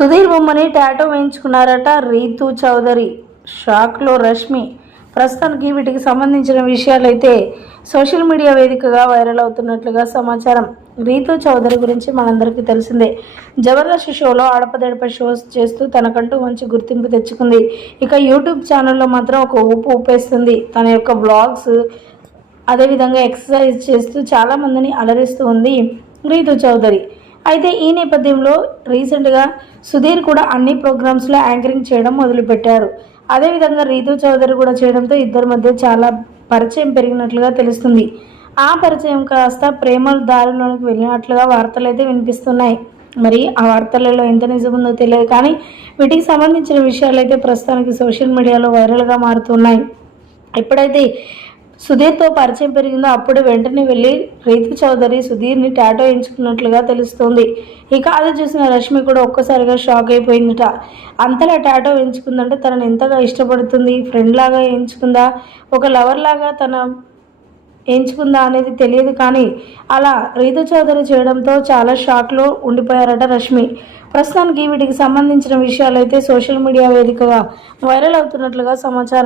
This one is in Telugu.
సుధీర్ బొమ్మని టాటో వేయించుకున్నారట రీతు చౌదరి. షాక్లో రష్మి. ప్రస్తుతానికి వీటికి సంబంధించిన విషయాలైతే సోషల్ మీడియా వేదికగా వైరల్ అవుతున్నట్లుగా సమాచారం. రీతు చౌదరి గురించి మనందరికీ తెలిసిందే. జబర్దస్త్ షోలో ఆడపదడప షోస్ చేస్తూ తనకంటూ మంచి గుర్తింపు తెచ్చుకుంది. ఇక యూట్యూబ్ ఛానల్లో మాత్రం ఒక ఊపు ఊపేస్తుంది. తన యొక్క బ్లాగ్స్ అదేవిధంగా ఎక్సర్సైజ్ చేస్తూ చాలామందిని అలరిస్తూ ఉంది రీతు చౌదరి. అయితే ఈ నేపథ్యంలో రీసెంట్గా సుధీర్ కూడా అన్ని ప్రోగ్రామ్స్లో యాంకరింగ్ చేయడం మొదలుపెట్టారు. అదేవిధంగా రీతు చౌదరి కూడా చేయడంతో ఇద్దరి మధ్య చాలా పరిచయం పెరిగినట్లుగా తెలుస్తుంది. ఆ పరిచయం కాస్త ప్రేమల దారిలోనికి వెళ్ళినట్లుగా వార్తలు అయితే వినిపిస్తున్నాయి. మరి ఆ వార్తలలో ఎంత నిజముందో తెలియదు కానీ వీటికి సంబంధించిన విషయాలు అయితే ప్రస్తుతానికి సోషల్ మీడియాలో వైరల్గా మారుతున్నాయి. ఎప్పుడైతే సుధీర్తో పరిచయం పెరిగిందో అప్పుడు వెంటనే వెళ్ళి రైతు చౌదరి సుధీర్ని టాటో ఎంచుకున్నట్లుగా తెలుస్తోంది. ఇక అది చూసిన రష్మి కూడా ఒక్కసారిగా షాక్ అయిపోయిందట. అంతలా టాటో ఎంచుకుందంటే తనను ఎంతగా ఇష్టపడుతుంది? ఫ్రెండ్ లాగా ఎంచుకుందా? ఒక లవర్ లాగా తన ఎంచుకుందా అనేది తెలియదు కానీ అలా రీతు చౌదరి చేయడంతో చాలా షాక్లో ఉండిపోయారట రష్మి. ప్రస్తుతానికి వీటికి సంబంధించిన విషయాలైతే సోషల్ మీడియా వేదికగా వైరల్ అవుతున్నట్లుగా సమాచారం.